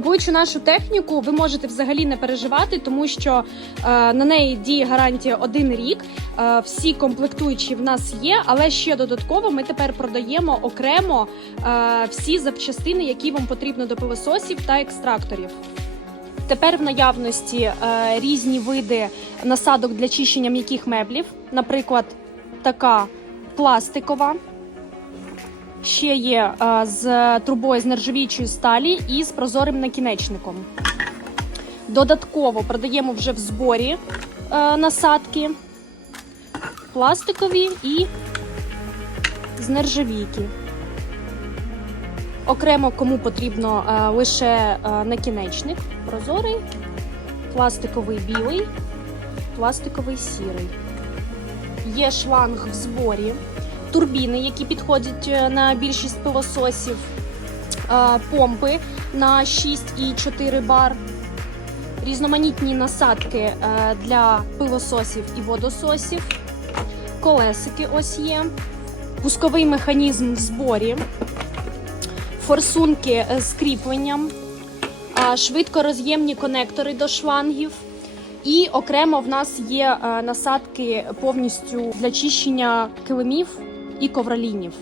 Купуючи нашу техніку, ви можете взагалі не переживати, тому що е, на неї діє гарантія один рік. Е, всі комплектуючі в нас є, але ще додатково ми тепер продаємо окремо е, всі запчастини, які вам потрібно до пилососів та екстракторів. Тепер в наявності е, різні види насадок для чищення м'яких меблів, наприклад, така пластикова. Ще є е, з трубою з нержавіючої сталі і з прозорим накінечником. Додатково продаємо вже в зборі е, насадки пластикові і з нержавійки. Окремо кому потрібно е, лише накінечник прозорий, пластиковий білий, пластиковий сірий. Є шланг в зборі, турбіни, які підходять е, на більшість пилососів, е, помпи на 6 і 4 бар, різноманітні насадки е, для пилососів і водососів, колесики ось є, пусковий механізм в зборі. Форсунки з кріпленням, швидкороз'ємні конектори до шлангів. І окремо в нас є е, насадки повністю для чищення килимів і ковролінів.